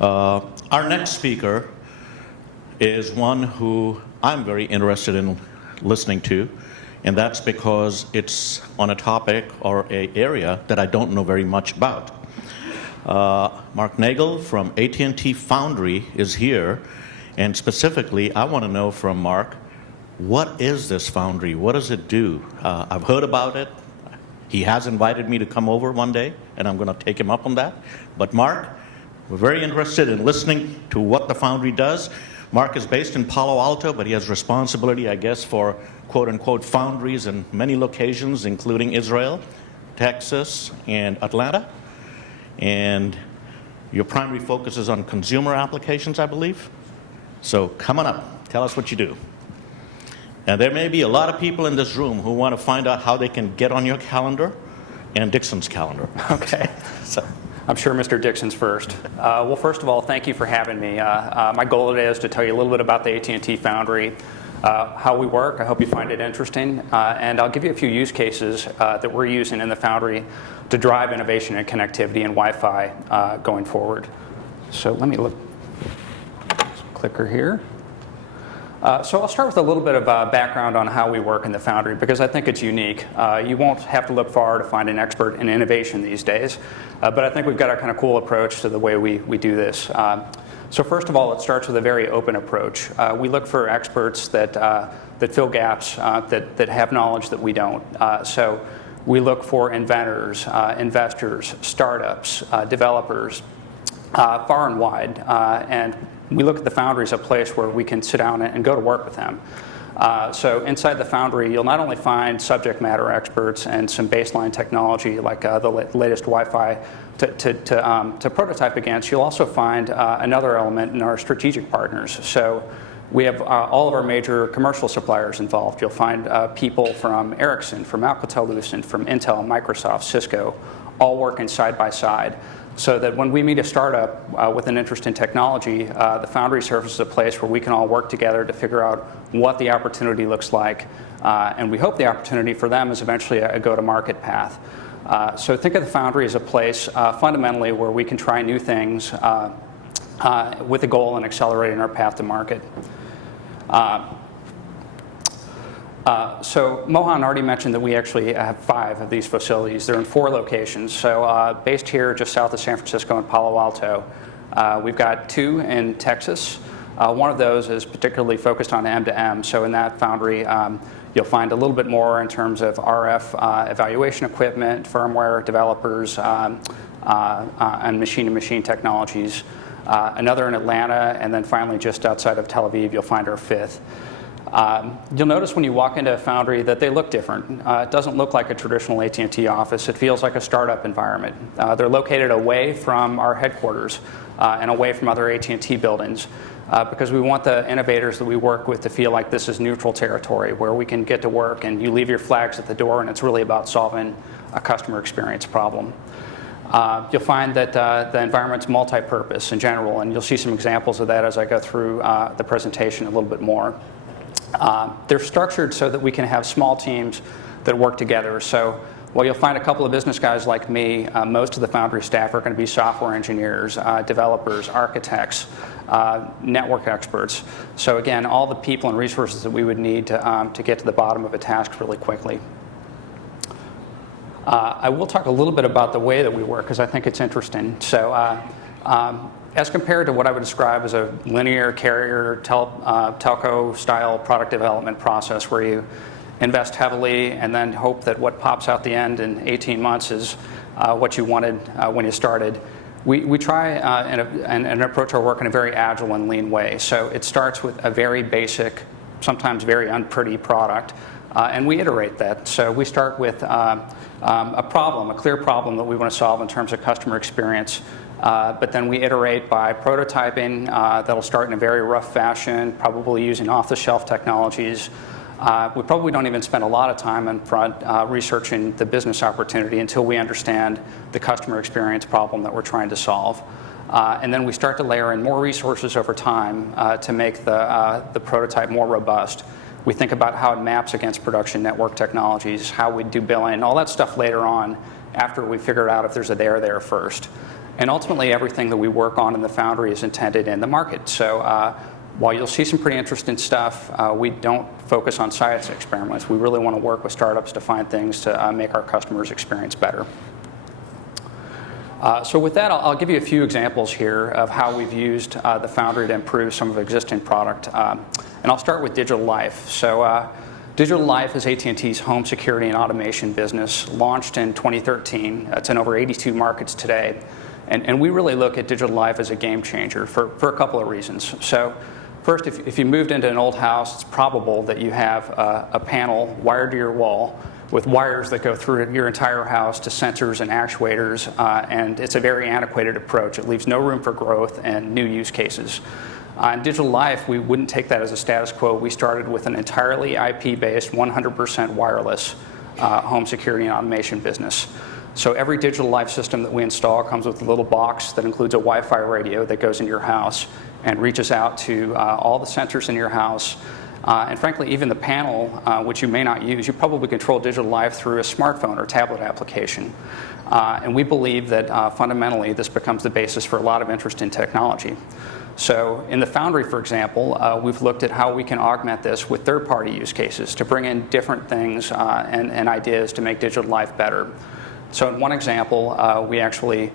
Our next speaker is one who I'm very interested in listening to, and that's because it's on a topic or an area that I don't know very much about. Mark Nagel from AT&T Foundry is here, and specifically, I want to know from Mark, what is this foundry? What does it do? I've heard about it. He has invited me to come over one day, and I'm going to take him up on that. But Mark, we're very interested in listening to what the foundry does. Mark is based in Palo Alto, but he has responsibility, I guess, for quote-unquote foundries in many locations, including Israel, Texas, and Atlanta. And your primary focus is on consumer applications, I believe. So come on up. Tell us what you do. And there may be a lot of people in this room who want to find out how they can get on your calendar and Dixon's calendar. Okay. So. I'm sure Mr. Dixon's first. Well, first of all, thank you for having me. My goal today is to tell you a little bit about the AT&T Foundry, how we work. I hope you find it interesting. And I'll give you a few use cases that we're using in the Foundry to drive innovation and connectivity and Wi-Fi going forward. So let me look. Clicker here. So I'll start with a little bit of background on how we work in the Foundry, because I think it's unique. You won't have to look far to find an expert in innovation these days, but I think we've got a kind of cool approach to the way we do this. So first of all, it starts with a very open approach. We look for experts that fill gaps, that have knowledge that we don't. So we look for inventors, investors, startups, developers, far and wide, and we look at the Foundry as a place where we can sit down and go to work with them. So inside the Foundry, you'll not only find subject matter experts and some baseline technology like the latest Wi-Fi to prototype against, you'll also find another element in our strategic partners. So we have all of our major commercial suppliers involved. You'll find people from Ericsson, from Alcatel-Lucent, from Intel, Microsoft, Cisco, all working side by side, so that when we meet a startup with an interest in technology, the Foundry serves as a place where we can all work together to figure out what the opportunity looks like. And we hope the opportunity for them is eventually a go-to-market path. So think of the Foundry as a place fundamentally where we can try new things with a goal in accelerating our path to market. So Mohan already mentioned that we actually have 5 of these facilities. They're in 4 locations. So based here just south of San Francisco in Palo Alto. We've got 2 in Texas. One of those is particularly focused on M2M. So in that Foundry, you'll find a little bit more in terms of RF evaluation equipment, firmware developers, and machine-to-machine technologies. Another in Atlanta, and then finally just outside of Tel Aviv, you'll find our 5th. You'll notice when you walk into a Foundry that they look different. It doesn't look like a traditional AT&T office. It feels like a startup environment. They're located away from our headquarters and away from other AT&T buildings because we want the innovators that we work with to feel like this is neutral territory where we can get to work and you leave your flags at the door and it's really about solving a customer experience problem. You'll find that the environment's multi-purpose in general, and you'll see some examples of that as I go through the presentation a little bit more. They're structured so that we can have small teams that work together. So while you'll find a couple of business guys like me, most of the Foundry staff are going to be software engineers, developers, architects, network experts. So again, all the people and resources that we would need to get to the bottom of a task really quickly. I will talk a little bit about the way that we work because I think it's interesting. So as compared to what I would describe as a linear carrier telco style product development process where you invest heavily and then hope that what pops out the end in 18 months is what you wanted when you started, we try and approach our work in a very agile and lean way. So it starts with a very basic, sometimes very unpretty product, and we iterate that. So we start with a problem, a clear problem that we want to solve in terms of customer experience. But then we iterate by prototyping. That'll start in a very rough fashion, probably using off-the-shelf technologies. We probably don't even spend a lot of time in front researching the business opportunity until we understand the customer experience problem that we're trying to solve. And then we start to layer in more resources over time to make the prototype more robust. We think about how it maps against production network technologies, how we do billing, all that stuff later on after we figure out if there's a there first. And ultimately, everything that we work on in the Foundry is intended in the market. So while you'll see some pretty interesting stuff, we don't focus on science experiments. We really want to work with startups to find things to make our customers' experience better. So with that, I'll give you a few examples here of how we've used the Foundry to improve some of existing product. And I'll start with Digital Life. So Digital Life is AT&T's home security and automation business, launched in 2013. It's in over 82 markets today. And we really look at Digital Life as a game changer for a couple of reasons. So first, if you moved into an old house, it's probable that you have a panel wired to your wall with wires that go through your entire house to sensors and actuators, and it's a very antiquated approach. It leaves no room for growth and new use cases. In Digital Life, we wouldn't take that as a status quo. We started with an entirely IP-based, 100% wireless home security and automation business. So every Digital Life system that we install comes with a little box that includes a Wi-Fi radio that goes into your house and reaches out to all the sensors in your house. And frankly, even the panel, which you may not use, you probably control Digital Life through a smartphone or tablet application. And we believe that fundamentally this becomes the basis for a lot of interest in technology. So in the Foundry, for example, we've looked at how we can augment this with third-party use cases to bring in different things and ideas to make Digital Life better. So in one example, we actually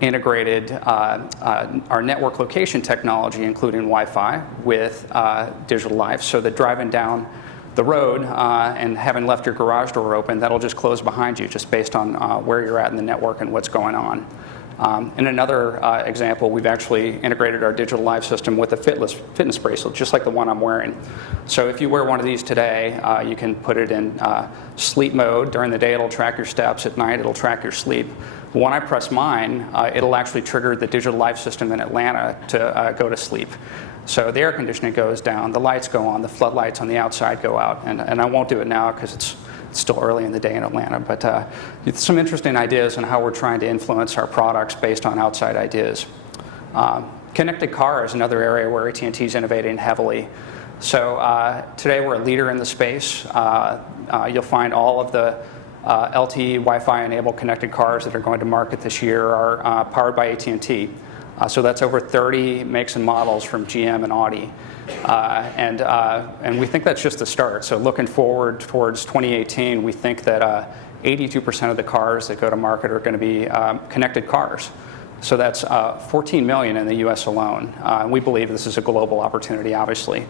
integrated our network location technology, including Wi-Fi, with Digital Life, so that driving down the road and having left your garage door open, that'll just close behind you just based on where you're at in the network and what's going on. In another example, we've actually integrated our Digital Life system with a fitness bracelet, just like the one I'm wearing. So if you wear one of these today, you can put it in sleep mode. During the day, it'll track your steps. At night, it'll track your sleep. When I press mine, it'll actually trigger the Digital Life system in Atlanta to go to sleep. So the air conditioning goes down, the lights go on, the floodlights on the outside go out. And I won't do it now because it's still early in the day in Atlanta, but some interesting ideas on how we're trying to influence our products based on outside ideas. Connected car is another area where AT&T is innovating heavily. So today we're a leader in the space. You'll find all of the LTE Wi-Fi enabled connected cars that are going to market this year are powered by AT&T. So that's over 30 makes and models from GM and Audi. And we think that's just the start. So looking forward towards 2018, we think that 82% of the cars that go to market are going to be connected cars. So that's 14 million in the US alone. We believe this is a global opportunity, obviously.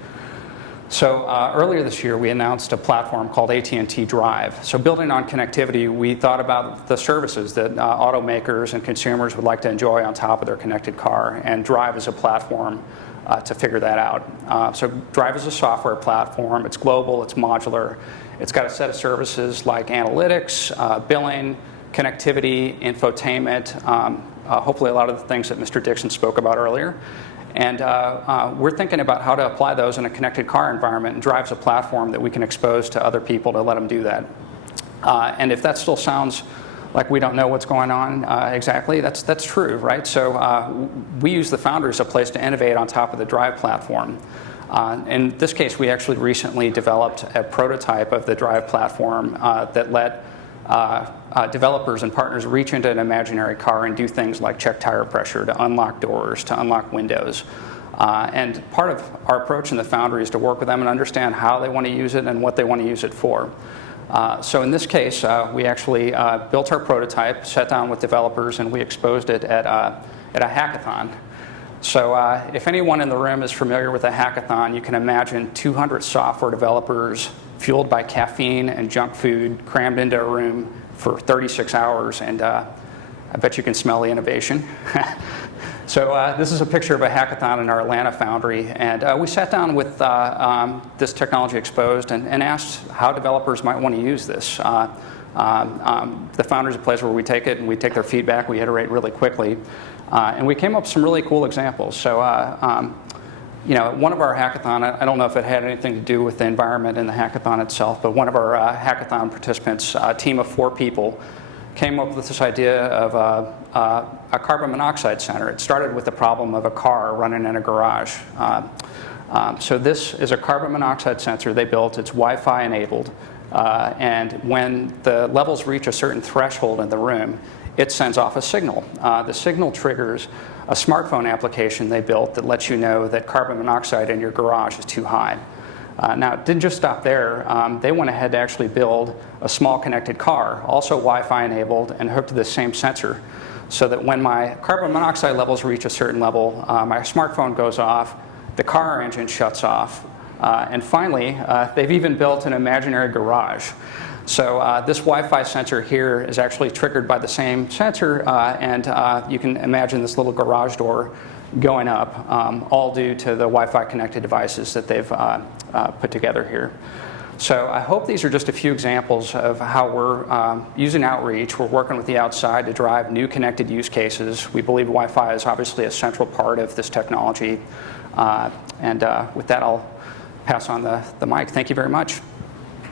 So earlier this year, we announced a platform called AT&T Drive. So building on connectivity, we thought about the services that automakers and consumers would like to enjoy on top of their connected car, and Drive is a platform to figure that out. So Drive is a software platform. It's global, it's modular. It's got a set of services like analytics, billing, connectivity, infotainment, hopefully a lot of the things that Mr. Dixon spoke about earlier. And we're thinking about how to apply those in a connected car environment, and Drive's a platform that we can expose to other people to let them do that. And if that still sounds like we don't know what's going on exactly, that's true, right? So we use the Foundry as a place to innovate on top of the Drive platform. In this case, we actually recently developed a prototype of the Drive platform that let developers and partners reach into an imaginary car and do things like check tire pressure, to unlock doors, to unlock windows. And part of our approach in the Foundry is to work with them and understand how they want to use it and what they want to use it for. So in this case, we actually built our prototype, sat down with developers, and we exposed it at a hackathon. So if anyone in the room is familiar with a hackathon, you can imagine 200 software developers fueled by caffeine and junk food crammed into a room for 36 hours, and I bet you can smell the innovation. So this is a picture of a hackathon in our Atlanta Foundry, and we sat down with this technology exposed and asked how developers might want to use this. The Foundry is a place where we take it and we take their feedback, we iterate really quickly, and we came up with some really cool examples. So you know, one of our hackathon, I don't know if it had anything to do with the environment in the hackathon itself, but one of our hackathon participants, a team of 4 people, came up with this idea of a carbon monoxide sensor. It started with the problem of a car running in a garage. So this is a carbon monoxide sensor they built. It's Wi-Fi enabled. And when the levels reach a certain threshold in the room, it sends off a signal. The signal triggers a smartphone application they built that lets you know that carbon monoxide in your garage is too high. Now, it didn't just stop there. They went ahead to actually build a small connected car, also Wi-Fi enabled and hooked to the same sensor, so that when my carbon monoxide levels reach a certain level, my smartphone goes off, the car engine shuts off, and finally, they've even built an imaginary garage. So this Wi-Fi sensor here is actually triggered by the same sensor, and you can imagine this little garage door going up, all due to the Wi-Fi connected devices that they've put together here. So I hope these are just a few examples of how we're using outreach. We're working with the outside to drive new connected use cases. We believe Wi-Fi is obviously a central part of this technology. And with that, I'll pass on the mic. Thank you very much.